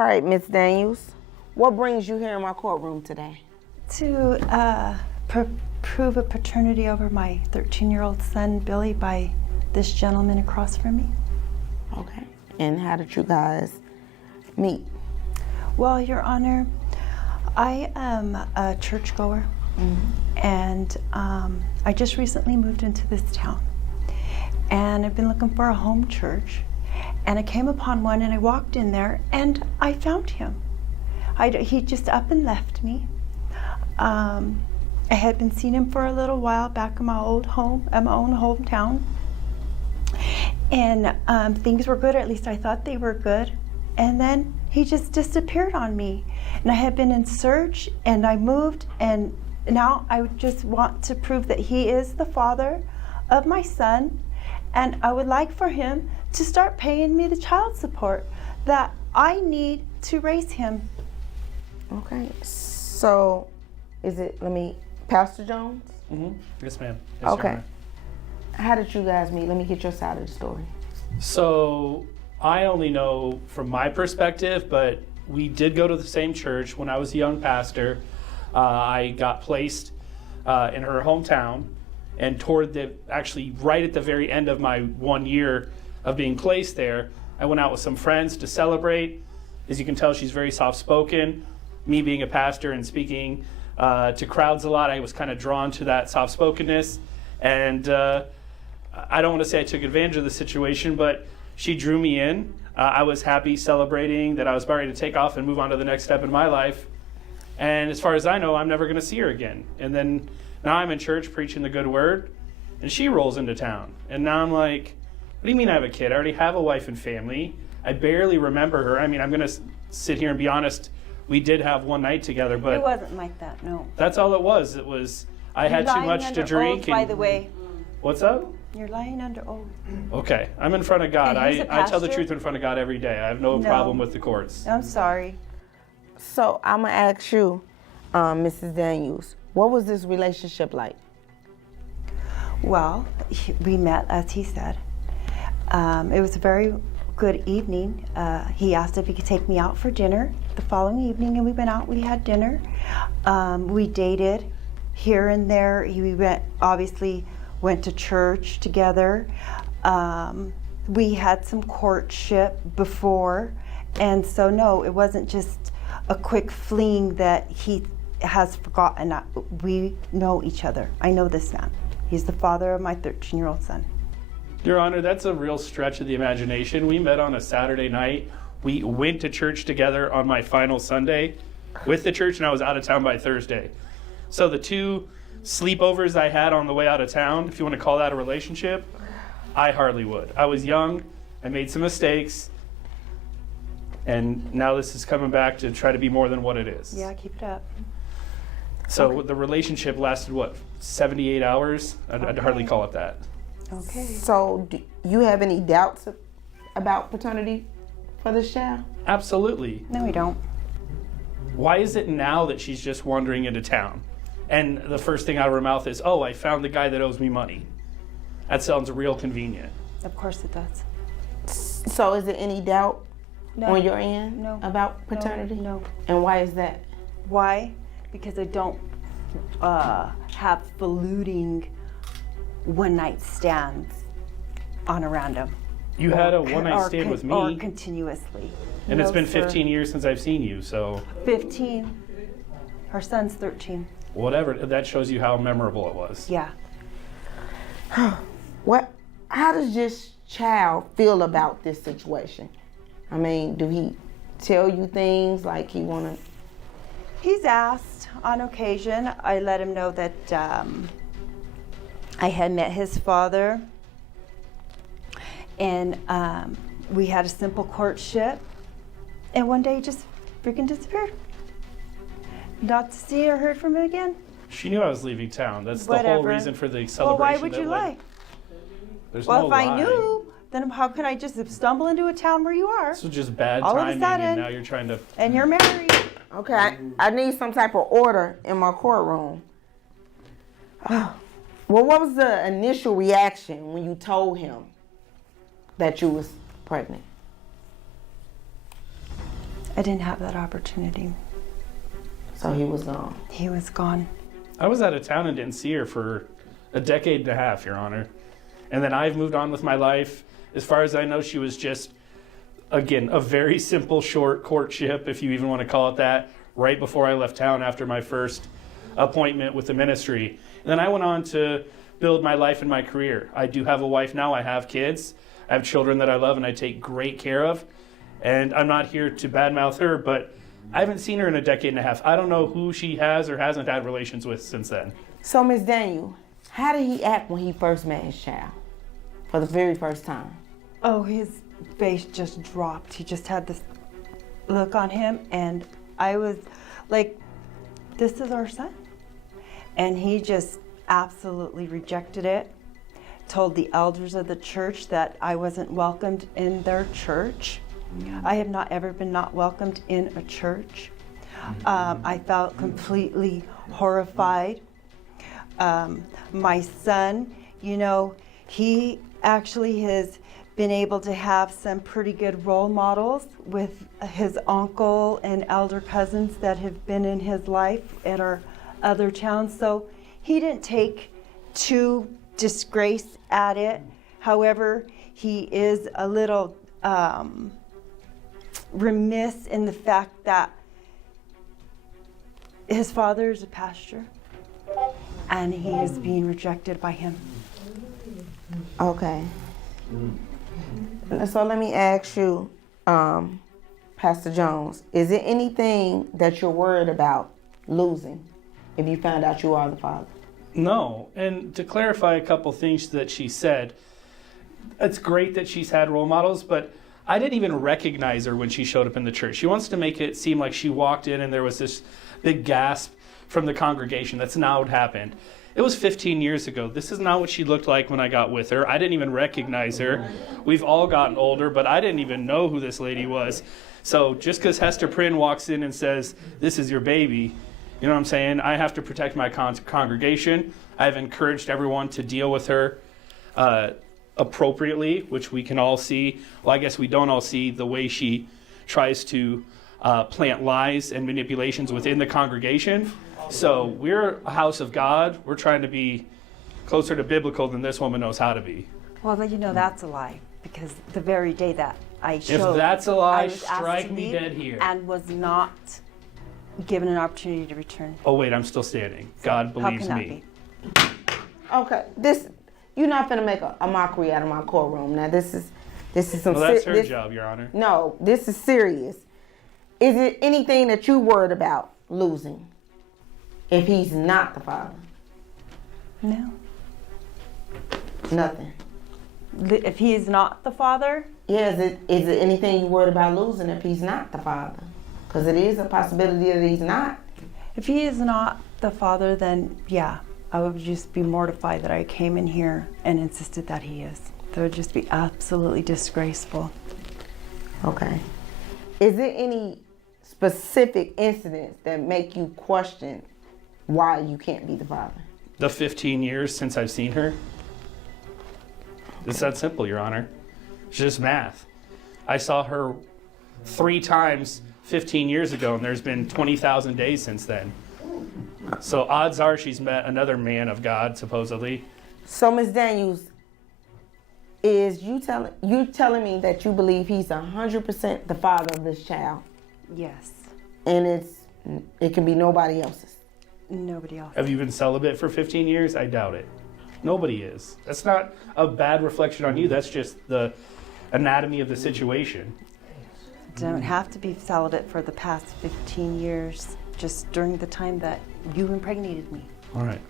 right, Miss Daniels, what brings you here in my courtroom today? To prove a paternity over my 13-year-old son, Billy, by this gentleman across from me. Okay. And how did you guys meet? Well, Your Honor, I am a churchgoer, and I just recently moved into this town. And I've been looking for a home church, and I came upon one, and I walked in there, and I found him. He just up and left me. I had been seeing him for a little while back in my old home, at my own hometown. And things were good, or at least I thought they were good. And then he just disappeared on me. And I had been in search, and I moved, and now I just want to prove that he is the father of my son. And I would like for him to start paying me the child support that I need to raise him. Okay. So, Pastor Jones? Mm-hmm. Yes, ma'am. Yes, okay. Your Honor. How did you guys meet? Let me get your side of the story. So I only know from my perspective, but we did go to the same church when I was a young pastor. I got placed in her hometown, and actually right at the very end of my 1 year of being placed there, I went out with some friends to celebrate. As you can tell, she's very soft-spoken. Me being a pastor and speaking to crowds a lot, I was kind of drawn to that soft-spokenness. And I don't want to say I took advantage of the situation, but she drew me in. I was happy celebrating that I was about ready to take off and move on to the next step in my life. And as far as I know, I'm never going to see her again. And then now I'm in church preaching the good word, and she rolls into town. And now I'm like, what do you mean I have a kid? I already have a wife and family. I barely remember her. I mean, I'm going to sit here and be honest. We did have one night together, but It wasn't like that, no. that's all it was. I had too much to drink. Oath, by the way. What's up? You're lying under oath. Okay, I'm in front of God. And he's a I tell the pastor? truth in front of God every day. I have no problem with the courts. I'm sorry. So, I'm going to ask you, Mrs. Daniels, what was this relationship like? Well, we met, as he said. It was a very good evening. He asked if he could take me out for dinner the following evening, and we went out, we had dinner. We dated here and there. We obviously went to church together. We had some courtship before, and so no, it wasn't just a quick fling that he has forgotten. We know each other. I know this man. He's the father of my 13-year-old son. Your Honor, that's a real stretch of the imagination. We met on a Saturday night. We went to church together on my final Sunday with the church, and I was out of town by Thursday. So the two sleepovers I had on the way out of town, if you want to call that a relationship, I hardly would. I was young. I made some mistakes. And now this is coming back to try to be more than what it is. Yeah, keep it up. So the relationship lasted, 78 hours? I'd hardly call it that. Okay. So, do you have any doubts about paternity for this child? Absolutely. No, we don't. Why is it now that she's just wandering into town? And the first thing out of her mouth is, oh, I found the guy that owes me money. That sounds real convenient. Of course it does. So, is there any doubt No. on your end No. about paternity? No. And why is that? Why? Because I don't have polluting one-night stands on a random. You had a one-night stand with me, Or continuously. and it's No, been sir. 15 years since I've seen you, so 15. Her son's 13. whatever. That shows you how memorable it was. Yeah. How does this child feel about this situation? I mean, do he tell you things like he want to? He's asked on occasion. I let him know that I had met his father, and we had a simple courtship, and one day he just freaking disappeared. Not to see or heard from him again. She knew I was leaving town. That's the whole Whatever. reason for the Well, celebration. why would that, you lie? There's Well, no if lie. I knew, then how could I just stumble into a town where you are This was just bad all of a timing, sudden- and now you're trying to. and you're married? Okay, I need some type of order in my courtroom. Well, what was the initial reaction when you told him that you was pregnant? I didn't have that opportunity. So he was gone. He was gone. I was out of town and didn't see her for a decade and a half, Your Honor. And then I've moved on with my life. As far as I know, she was just, again, a very simple, short courtship, if you even want to call it that, right before I left town after my first appointment with the ministry. And then I went on to build my life and my career. I do have a wife now. I have kids. I have children that I love and I take great care of. And I'm not here to badmouth her, but I haven't seen her in a decade and a half. I don't know who she has or hasn't had relations with since then. So, Miss Daniel, how did he act when he first met his child for the very first time? Oh, his face just dropped. He just had this look on him, and I was like, this is our son. And he just absolutely rejected it, told the elders of the church that I wasn't welcomed in their church. I have not ever been not welcomed in a church. I felt completely horrified. My son, you know, he actually has been able to have some pretty good role models with his uncle and elder cousins that have been in his life at our other towns. So he didn't take too disgrace at it. However, he is a little remiss in the fact that his father is a pastor and he is being rejected by him. Okay. So let me ask you, Pastor Jones, is it anything that you're worried about losing if you found out you are the father? No. And to clarify a couple things that she said, it's great that she's had role models, but I didn't even recognize her when she showed up in the church. She wants to make it seem like she walked in and there was this big gasp from the congregation. That's not what happened. It was 15 years ago. This is not what she looked like when I got with her. I didn't even recognize her. We've all gotten older, but I didn't even know who this lady was. So just because Hester Prynne walks in and says, this is your baby, you know what I'm saying? I have to protect my congregation. I've encouraged everyone to deal with her appropriately, which we can all see. Well, I guess we don't all see the way she tries to plant lies and manipulations within the congregation. So we're a house of God. We're trying to be closer to biblical than this woman knows how to be. Well, you know that's a lie, because the very day that I showed, If that's a lie, I was asked strike to me leave dead here. and was not given an opportunity to return. Oh wait, I'm still standing. God believes How can me. that be? Okay, you're not gonna make a mockery out of my courtroom. Now this is some. Well, that's her job, Your Honor. No, this is serious. Is it anything that you worried about losing if he's not the father? No. Nothing. If he is not the father, Yeah, is it anything you worried about losing if he's not the father? Because it is a possibility that he's not. if he is not the father, then yeah, I would just be mortified that I came in here and insisted that he is. That would just be absolutely disgraceful. Okay. Is there any specific incidents that make you question why you can't be the father? The 15 years since I've seen her. It's that simple, Your Honor. It's just math. I saw her 3 times 15 years ago, and there's been 20,000 days since then. So odds are she's met another man of God, supposedly. So, Ms. Daniels, is you telling me that you believe he's 100% the father of this child, Yes. and it can be nobody else's? Nobody else. Have you been celibate for 15 years? I doubt it. Nobody is. That's not a bad reflection on you. That's just the anatomy of the situation. Don't have to be celibate for the past 15 years, just during the time that you impregnated me. All right.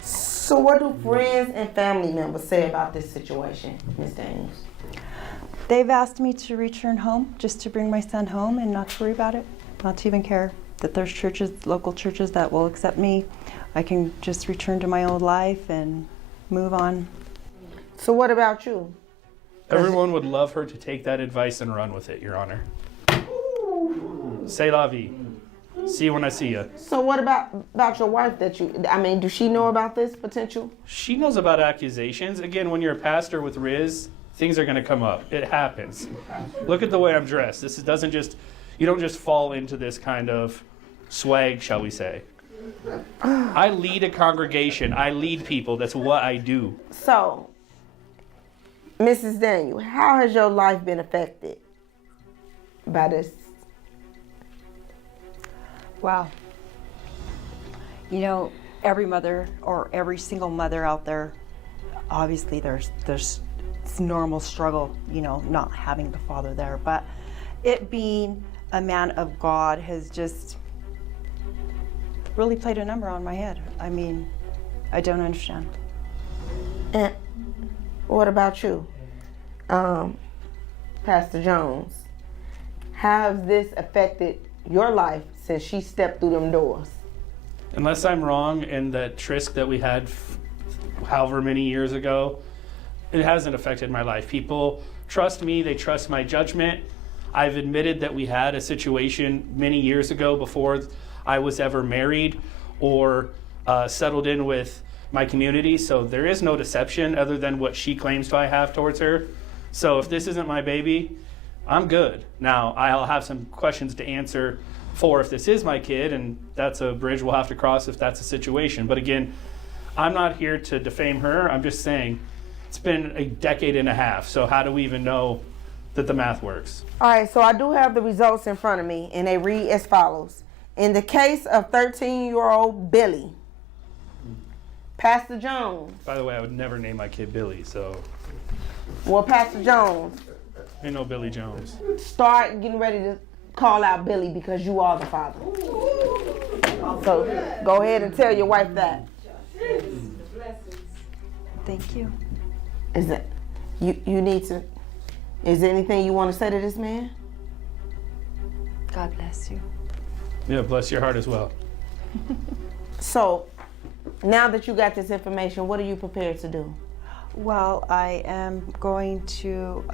So what do friends and family members say about this situation, Ms. Daniels? They've asked me to return home, just to bring my son home and not to worry about it, not to even care that there's churches, local churches that will accept me. I can just return to my old life and move on. So what about you? Everyone would love her to take that advice and run with it, Your Honor. C'est la vie. See you when I see you. So what about your wife does she know about this potential? She knows about accusations. Again, when you're a pastor with Riz, things are going to come up. It happens. Look at the way I'm dressed. This doesn't just You don't just fall into this kind of swag, shall we say. I lead a congregation. I lead people. That's what I do. So, Mrs. Daniel, how has your life been affected by this? Wow. You know, every mother or every single mother out there, obviously there's it's normal struggle, you know, not having the father there. But it being a man of God has just really played a number on my head. I mean, I don't understand. And what about you, Pastor Jones? How has this affected your life since she stepped through them doors? Unless I'm wrong, in that tryst that we had however many years ago, it hasn't affected my life. People trust me. They trust my judgment. I've admitted that we had a situation many years ago before I was ever married or settled in with my community. So there is no deception other than what she claims I have towards her. So if this isn't my baby, I'm good. Now, I'll have some questions to answer for if this is my kid, and that's a bridge we'll have to cross if that's a situation. But again, I'm not here to defame her. I'm just saying it's been a decade and a half. So how do we even know that the math works? All right, so I do have the results in front of me, and they read as follows. In the case of 13-year-old Billy, Pastor Jones. By the way, I would never name my kid Billy, so. Well, Pastor Jones, Ain't no Billy Jones. start getting ready to call out Billy because you are the father. So go ahead and tell your wife that. Thank you. Is that you need to? Is there anything you want to say to this man? God bless you. Yeah, bless your heart as well. So now that you got this information, what are you prepared to do? Well, I am going to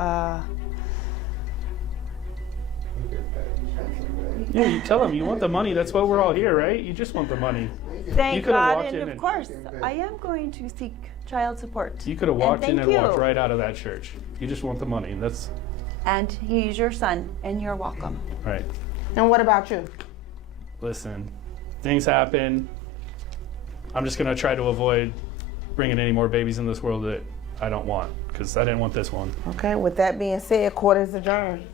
Yeah, you tell him you want the money. That's why we're all here, right? You just want the money. You thank could've God, walked and in of and- course, I am going to seek child support. You could have walked in thank and walked you. right out of that church. You just want the money. That's And he's your son, and you're welcome. right. And what about you? Listen, things happen. I'm just going to try to avoid bringing any more babies in this world that I don't want, because I didn't want this one. Okay, with that being said, court is adjourned.